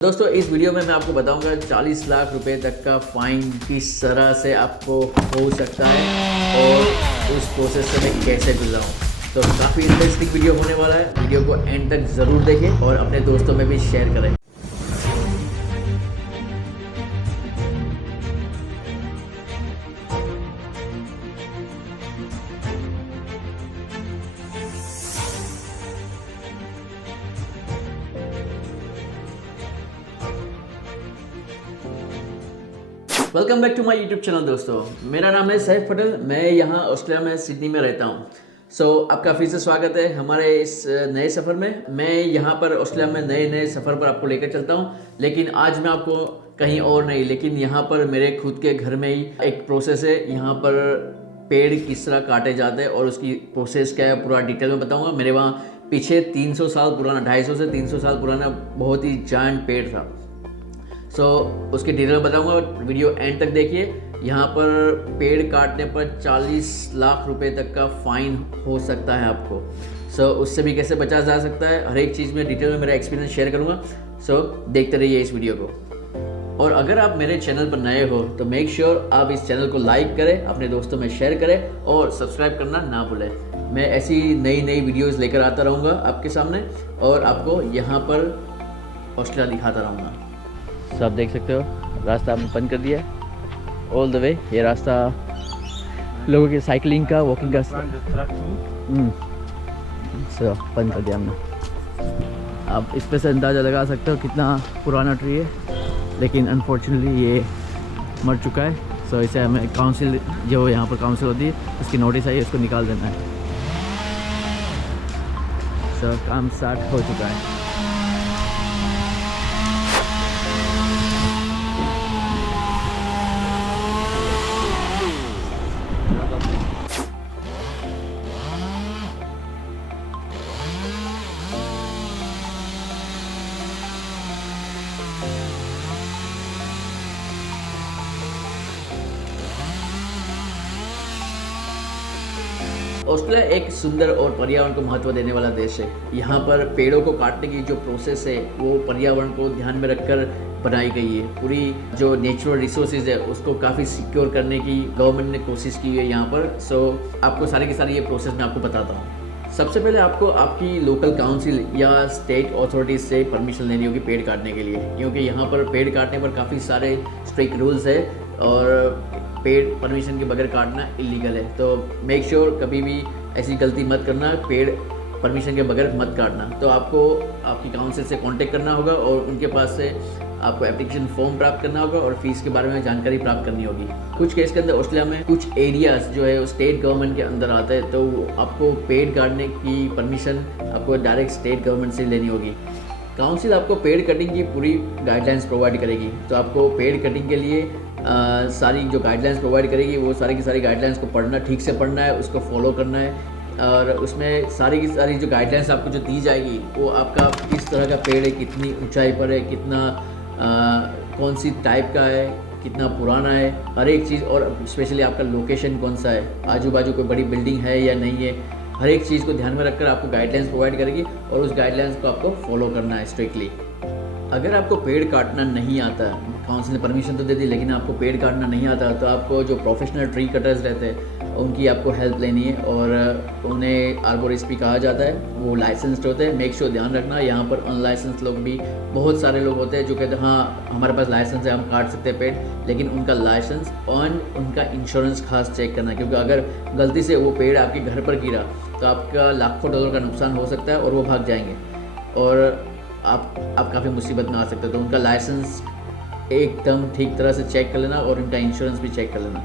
दोस्तों इस वीडियो में मैं आपको बताऊंगा 40 लाख रुपए तक का फाइन किस तरह से आपको हो सकता है और उस प्रोसेस से मैं कैसे गुजरा हूँ। तो काफ़ी इंटरेस्टिंग वीडियो होने वाला है। वीडियो को एंड तक ज़रूर देखें और अपने दोस्तों में भी शेयर करें। Welcome back to my YouTube channel. दोस्तों मेरा नाम है सैफ पटेल, मैं यहाँ ऑस्ट्रेलिया में सिडनी में रहता हूँ। आपका फिर से स्वागत है हमारे इस नए सफ़र में। मैं यहाँ पर ऑस्ट्रेलिया में नए सफ़र पर आपको लेकर चलता हूँ, लेकिन आज मैं आपको कहीं और नहीं, लेकिन यहाँ पर मेरे खुद के घर में ही एक प्रोसेस है। यहाँ पर पेड़ किस तरह काटे जाते हैं और उसकी प्रोसेस क्या है पूरा डिटेल में बताऊँगा। मेरे वहाँ पीछे 300 साल पुराना, 250 से 300 साल पुराना बहुत ही जायंट पेड़ था। उसकी डिटेल बताऊंगा, वीडियो एंड तक देखिए। यहाँ पर पेड़ काटने पर 40 लाख रुपए तक का फाइन हो सकता है आपको। उससे भी कैसे बचा जा सकता है, हर एक चीज़ में डिटेल में मेरा एक्सपीरियंस शेयर करूँगा। देखते रहिए इस वीडियो को। और अगर आप मेरे चैनल पर नए हो तो मेक श्योर आप इस चैनल को लाइक करें, अपने दोस्तों में शेयर करें और सब्सक्राइब करना ना भूलें। मैं ऐसी नई वीडियोज़ लेकर आता रहूँगा आपके सामने और आपको यहाँ पर ऑस्ट्रेलिया दिखाता रहूँगा। आप देख सकते हो रास्ता हमने बंद कर दिया है ऑल द वे। ये रास्ता लोगों के साइकिलिंग का, वॉकिंग का बंद कर दिया हमने। आप इस पे से अंदाज़ा लगा सकते हो कितना पुराना ट्री है, लेकिन अनफॉर्चुनेटली ये मर चुका है। इसे हमें काउंसिल, जो यहाँ पर काउंसिल होती है, उसकी नोटिस आई है, उसको निकाल देना है। काम स्टार्ट हो चुका है। ऑस्ट्रेलिया एक सुंदर और पर्यावरण को महत्व देने वाला देश है। यहाँ पर पेड़ों को काटने की जो प्रोसेस है वो पर्यावरण को ध्यान में रखकर बनाई गई है। पूरी जो नेचुरल रिसोर्सेज है उसको काफ़ी सिक्योर करने की गवर्नमेंट ने कोशिश की है यहाँ पर। आपको सारी की सारी ये प्रोसेस मैं आपको बताता हूँ। सबसे पहले आपको आपकी लोकल काउंसिल या स्टेट अथॉरिटीज़ से परमिशन लेनी होगी पेड़ काटने के लिए, क्योंकि यहाँ पर पेड़ काटने पर काफ़ी सारे स्ट्रिक्ट रूल्स है और पेड़ परमिशन के बगैर काटना इलीगल है। तो मेक श्योर कभी भी ऐसी गलती मत करना, पेड़ परमिशन के बगैर मत काटना। तो आपको आपकी काउंसिल से कांटेक्ट करना होगा और उनके पास से आपको एप्लीकेशन फॉर्म प्राप्त करना होगा और फीस के बारे में जानकारी प्राप्त करनी होगी। कुछ केस के अंदर ऑस्ट्रेलिया में कुछ एरियाज जो है वो स्टेट गवर्नमेंट के अंदर आते हैं, तो आपको पेड़ काटने की परमिशन आपको डायरेक्ट स्टेट गवर्नमेंट से लेनी होगी। काउंसिल आपको पेड़ कटिंग की पूरी गाइडलाइंस प्रोवाइड करेगी। तो आपको पेड़ कटिंग के लिए सारी जो गाइडलाइंस प्रोवाइड करेगी वो सारी की सारी गाइडलाइंस को पढ़ना, ठीक से पढ़ना है, उसको फॉलो करना है। और उसमें सारी की सारी जो गाइडलाइंस आपको जो दी जाएगी वो आपका किस तरह का पेड़ है, कितनी ऊंचाई पर है, कितना कौन सी टाइप का है, कितना पुराना है, हर एक चीज़। और स्पेशली आपका लोकेशन कौन सा है, आजू बाजू कोई बड़ी बिल्डिंग है या नहीं है, हर एक चीज़ को ध्यान में रखकर आपको गाइडलाइंस प्रोवाइड करेगी और उस गाइडलाइंस को आपको फॉलो करना है स्ट्रिक्टली। अगर आपको पेड़ काटना नहीं आता, काउंसिल ने परमिशन तो दे दी लेकिन आपको पेड़ काटना नहीं आता, तो आपको जो प्रोफेशनल ट्री कटर्स रहते हैं उनकी आपको हेल्प लेनी है और उन्हें आर्बोरिस्ट भी कहा जाता है। वो लाइसेंस्ड होते हैं। मेक श्योर ध्यान रखना, यहाँ पर अनलाइसेंस लोग भी बहुत सारे लोग होते हैं जो कहते हैं हाँ हमारे पास लाइसेंस है, हम काट सकते हैं पेड़, लेकिन उनका लाइसेंस और उनका इंश्योरेंस खास चेक करना, क्योंकि अगर गलती से वो पेड़ आपके घर पर गिरा तो आपका लाखों डॉलर का नुकसान हो सकता है और वो भाग जाएंगे और आप काफ़ी मुसीबत में आ सकते हो। तो उनका लाइसेंस एकदम ठीक तरह से चेक कर लेना और उनका इंश्योरेंस भी चेक कर लेना।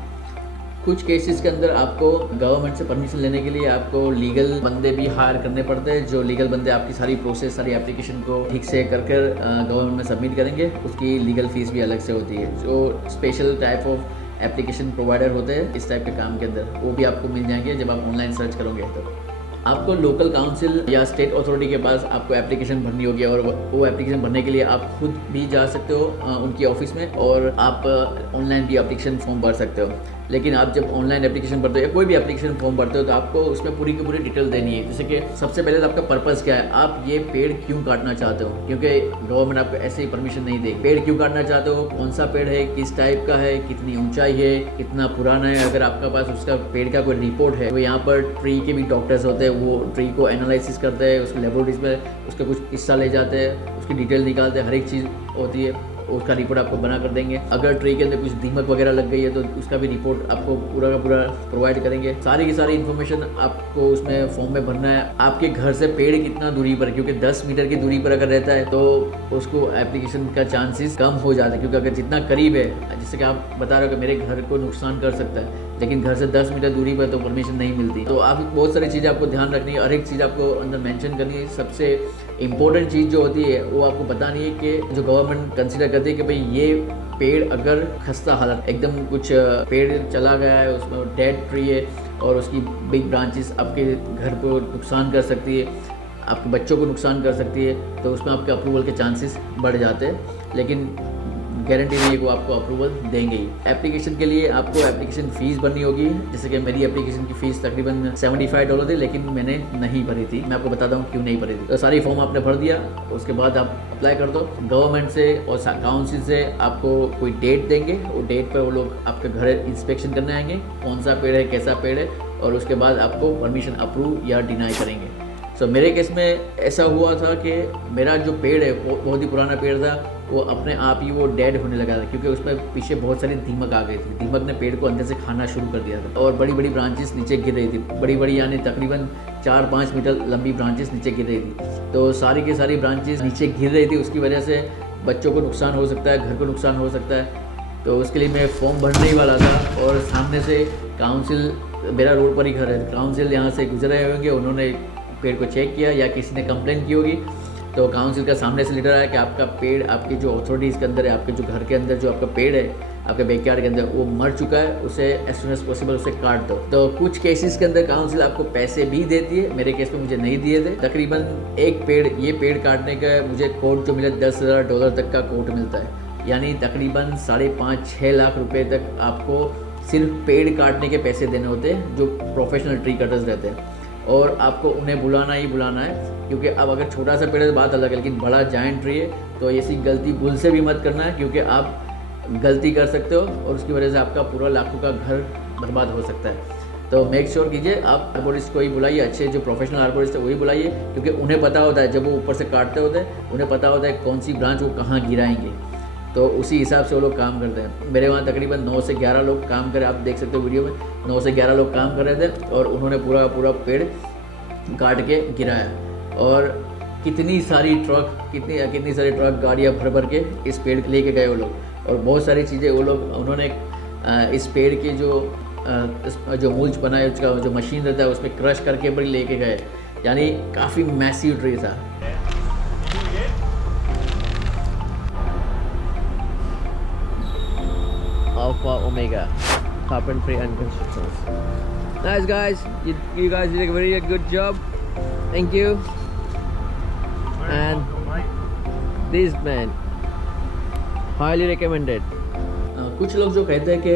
कुछ केसेस के अंदर आपको गवर्नमेंट से परमिशन लेने के लिए आपको लीगल बंदे भी हायर करने पड़ते हैं। जो लीगल बंदे आपकी सारी प्रोसेस, सारी एप्लीकेशन को ठीक से कर गवर्नमेंट में सबमिट करेंगे, उसकी लीगल फीस भी अलग से होती है। जो special type of application provider होते हैं इस टाइप के काम के अंदर, वो भी आपको मिल जाएंगे जब आप ऑनलाइन सर्च करोगे। तो आपको लोकल काउंसिल या स्टेट अथॉरिटी के पास आपको एप्लीकेशन भरनी होगी और वो एप्लीकेशन भरने के लिए आप खुद भी जा सकते हो उनकी ऑफिस में, और आप ऑनलाइन भी एप्लीकेशन फॉर्म भर सकते हो। लेकिन आप जब ऑनलाइन एप्लीकेशन भरते हो या कोई भी एप्लीकेशन फॉर्म भरते हो तो आपको उसमें पूरी की पूरी डिटेल देनी है। जैसे कि सबसे पहले तो आपका पर्पज़ क्या है, आप ये पेड़ क्यों काटना चाहते हो, क्योंकि गवर्नमेंट आपको ऐसे ही परमिशन नहीं देगी। पेड़ क्यों काटना चाहते हो, कौन सा पेड़ है, किस टाइप का है, कितनी ऊंचाई है, कितना पुराना है। अगर आपका पास उसका पेड़ का कोई रिपोर्ट है तो यहाँ पर ट्री के भी डॉक्टर्स होते हैं, वो ट्री को एनालिसिस करते हैं, उसको लेबोरेटरीज में उसका कुछ हिस्सा ले जाते हैं, उसकी डिटेल निकालते हैं, हर एक चीज़ होती है, उसका रिपोर्ट आपको बना कर देंगे। अगर ट्री के अंदर कुछ दीमक वगैरह लग गई है तो उसका भी रिपोर्ट आपको पूरा का पूरा प्रोवाइड करेंगे। सारी की सारी इन्फॉर्मेशन आपको उसमें फॉर्म में भरना है। आपके घर से पेड़ कितना दूरी पर, क्योंकि 10 मीटर की दूरी पर अगर रहता है तो उसको एप्लीकेशन का चांसेस कम हो जाता है, क्योंकि अगर जितना करीब है, जैसे कि आप बता रहे हो कि मेरे घर को नुकसान कर सकता है, लेकिन घर से 10 मीटर दूरी पर तो परमिशन नहीं मिलती। तो आप बहुत सारी चीज़ें आपको ध्यान रखनी है, हर एक चीज़ आपको अंदर मेंशन करनी है। सबसे इम्पोर्टेंट चीज़ जो होती है वो आपको बतानी है कि जो गवर्नमेंट कंसीडर करती है कि भाई ये पेड़ अगर खस्ता हालत, एकदम कुछ पेड़ चला गया है, उसमें डेड ट्री है और उसकी बिग ब्रांचेस आपके घर को नुकसान कर सकती है, आपके बच्चों को नुकसान कर सकती है, तो उसमें आपके अप्रूवल के चांसेस बढ़ जाते हैं। लेकिन गारंटी नहीं है कि वो आपको अप्रूवल देंगे ही। एप्लीकेशन के लिए आपको एप्लीकेशन फ़ीस भरनी होगी। जैसे कि मेरी एप्लीकेशन की फ़ीस तकरीबन $75 थी, लेकिन मैंने नहीं भरी थी। मैं आपको बताता हूँ क्यों नहीं भरी थी। तो सारी फॉर्म आपने भर दिया, उसके बाद आप अप्लाई कर दो। गवर्नमेंट से और काउंसिल से आपको कोई डेट देंगे, वो डेट पर वो लोग आपके घर इंस्पेक्शन करने आएंगे, कौन सा पेड़ है, कैसा पेड़ है, और उसके बाद आपको परमिशन अप्रूव या डिनाई करेंगे। सो मेरे केस में ऐसा हुआ था कि मेरा जो पेड़ है वो बहुत ही पुराना पेड़ था, वो अपने आप ही वो डेड होने लगा था, क्योंकि उसमें पीछे बहुत सारी दीमक आ गई थी। दीमक ने पेड़ को अंदर से खाना शुरू कर दिया था और बड़ी बड़ी ब्रांचेस नीचे गिर रही थी, बड़ी बड़ी यानी तकरीबन 4-5 मीटर लंबी ब्रांचेस नीचे गिर रही थी। तो सारी की सारी ब्रांचेस नीचे गिर रही थी, उसकी वजह से बच्चों को नुकसान हो सकता है, घर को नुकसान हो सकता है। तो उसके लिए मैं फॉर्म भरने ही वाला था और सामने से काउंसिल, मेरा रोड पर ही घर है, काउंसिल यहाँ से गुजर रहे होंगे, उन्होंने पेड़ को चेक किया या किसी ने कंप्लेंट की होगी, तो काउंसिल का सामने से लेटर आया कि आपका पेड़ आपकी जो अथॉरिटीज़ के अंदर है, आपके जो घर के अंदर जो आपका पेड़ है आपके बैकयार्ड के अंदर, वो मर चुका है, उसे एज सुन एज पॉसिबल उसे काट दो। तो कुछ केसेस के अंदर काउंसिल आपको पैसे भी देती है, मेरे केस में मुझे नहीं दिए थे। तकरीबन एक पेड़, ये पेड़ काटने का मुझे कोर्ट जो मिला $10,000 तक का कोर्ट मिलता है, यानी तकरीबन 5.5-6 लाख रुपए तक आपको सिर्फ पेड़ काटने के पैसे देने होते हैं, जो प्रोफेशनल ट्री कटर्स रहते हैं। और आपको उन्हें बुलाना ही बुलाना है, क्योंकि अब अगर छोटा सा पेड़ है तो बात अलग है, लेकिन बड़ा जायंट ट्री है तो ऐसी गलती भूल से भी मत करना है, क्योंकि आप गलती कर सकते हो और उसकी वजह से आपका पूरा लाखों का घर बर्बाद हो सकता है। तो मेक श्योर कीजिए आप आर्बोरिस्ट को ही बुलाइए, अच्छे जो प्रोफेशनल आर्बोरिस्ट है वही बुलाइए, क्योंकि उन्हें पता होता है, जब वो ऊपर से काटते होते हैं उन्हें पता होता है कौन सी ब्रांच वो कहाँ गिराएंगे, तो उसी हिसाब से वो लोग काम करते हैं। मेरे वहाँ तकरीबन 9 से 11 लोग काम करे, आप देख सकते हो वीडियो में 9 से 11 लोग काम कर रहे थे और उन्होंने पूरा पूरा पेड़ काट के गिराया। और कितनी सारी ट्रक गाड़ियाँ भर भर के इस पेड़ लेके गए वो लोग, और बहुत सारी चीज़ें वो लोग उन्होंने इस पेड़ के जो मूल्च बनाए, उसका जो मशीन रहता है उसमें क्रश करके बड़ी लेके गए, यानी काफ़ी मैसिव ट्री था। Alpha Omega Carpentry and Construction. Nice guys, you guys did a very good job. Thank you. And this man highly recommended. कुछ लोग जो कहते हैं कि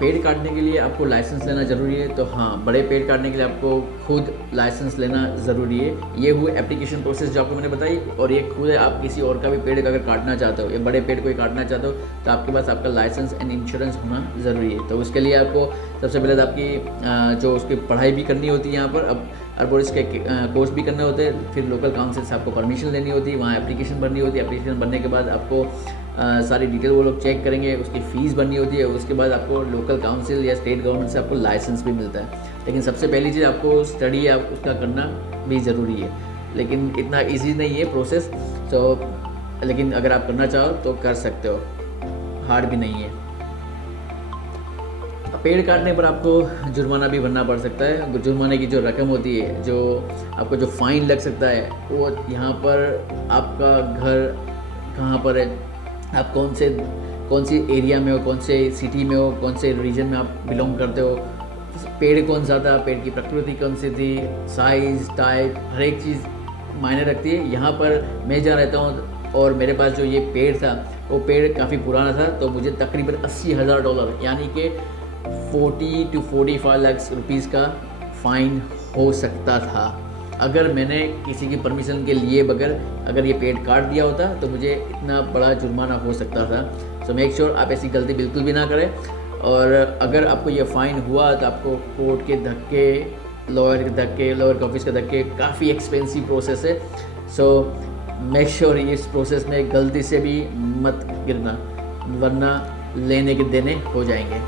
पेड़ काटने के लिए आपको लाइसेंस लेना ज़रूरी है, तो हाँ, बड़े पेड़ काटने के लिए आपको खुद लाइसेंस लेना ज़रूरी है। ये हुई एप्लीकेशन प्रोसेस जो आपको मैंने बताई, और ये खुद है, आप किसी और का भी पेड़ अगर काटना चाहते हो या बड़े पेड़ कोई काटना चाहते हो तो आपके पास आपका लाइसेंस एंड इंश्योरेंस होना ज़रूरी है। तो उसके लिए आपको सबसे पहले तो आपकी जो उसकी पढ़ाई भी करनी होती है, यहाँ पर अब आर्बोरिस्ट के कोर्स भी करने होते हैं, फिर लोकल काउंसिल से आपको परमिशन लेनी होती है, वहाँ एप्लीकेशन भरनी होती है। एप्लीकेशन भरने के बाद आपको सारी डिटेल वो लोग चेक करेंगे, उसकी फ़ीस भरनी होती है, उसके बाद आपको लोकल काउंसिल या स्टेट गवर्नमेंट से आपको लाइसेंस भी मिलता है। लेकिन सबसे पहली चीज़ आपको स्टडी आप उसका करना भी ज़रूरी है, लेकिन इतना ईजी नहीं है प्रोसेस, तो लेकिन अगर आप करना चाहो तो कर सकते हो, हार्ड भी नहीं है। पेड़ काटने पर आपको जुर्माना भी भरना पड़ सकता है। जुर्माने की जो रकम होती है, जो आपको जो फ़ाइन लग सकता है, वो यहाँ पर आपका घर कहाँ पर है, आप कौन सी एरिया में हो, कौन से सिटी में हो, कौन से रीजन में आप बिलोंग करते हो, पेड़ कौन सा था, पेड़ की प्रकृति कौन सी थी, साइज़, टाइप, हर एक चीज़ मायने रखती है। यहाँ पर मैं जहाँ रहता हूँ और मेरे पास जो ये पेड़ था, वो पेड़ काफ़ी पुराना था, तो मुझे तकरीबन $80,000 यानी कि 40 to 45 लाख रुपीज़ का फ़ाइन हो सकता था अगर मैंने किसी की परमिशन के लिए बगैर अगर ये पेड़ काट दिया होता तो मुझे इतना बड़ा जुर्माना हो सकता था। सो मेक श्योर आप ऐसी गलती बिल्कुल भी ना करें। और अगर आपको ये फ़ाइन हुआ तो आपको कोर्ट के धक्के, लॉयर के धक्के, लॉयर के ऑफिस के धक्के, काफ़ी एक्सपेंसिव प्रोसेस है। सो मेक श्योर इस प्रोसेस में गलती से भी मत गिरना, वरना लेने के देने हो जाएंगे।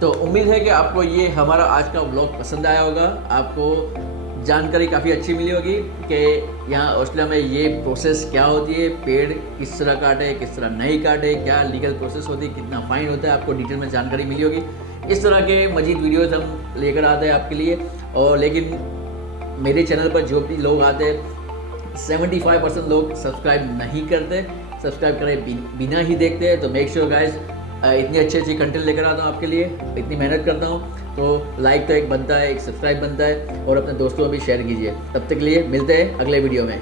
तो उम्मीद है कि आपको ये हमारा आज का व्लॉग पसंद आया होगा। आपको जानकारी काफ़ी अच्छी मिली होगी कि यहाँ ऑस्ट्रेलिया में ये प्रोसेस क्या होती है, पेड़ किस तरह काटे, किस तरह नहीं काटे, क्या लीगल प्रोसेस होती है, कितना फ़ाइन होता है, आपको डिटेल में जानकारी मिली होगी। इस तरह के मजीद वीडियोज़ हम लेकर आते हैं आपके लिए। और लेकिन मेरे चैनल पर जो भी लोग आते हैं 75% लोग सब्सक्राइब नहीं करते, सब्सक्राइब करे बिना ही देखते हैं। तो मेक श्योर गाइज इतनी अच्छी कंटेंट लेकर आता हूँ आपके लिए, इतनी मेहनत करता हूँ, तो लाइक तो एक बनता है, एक सब्सक्राइब बनता है, और अपने दोस्तों में भी शेयर कीजिए। तब तक के लिए मिलते हैं अगले वीडियो में।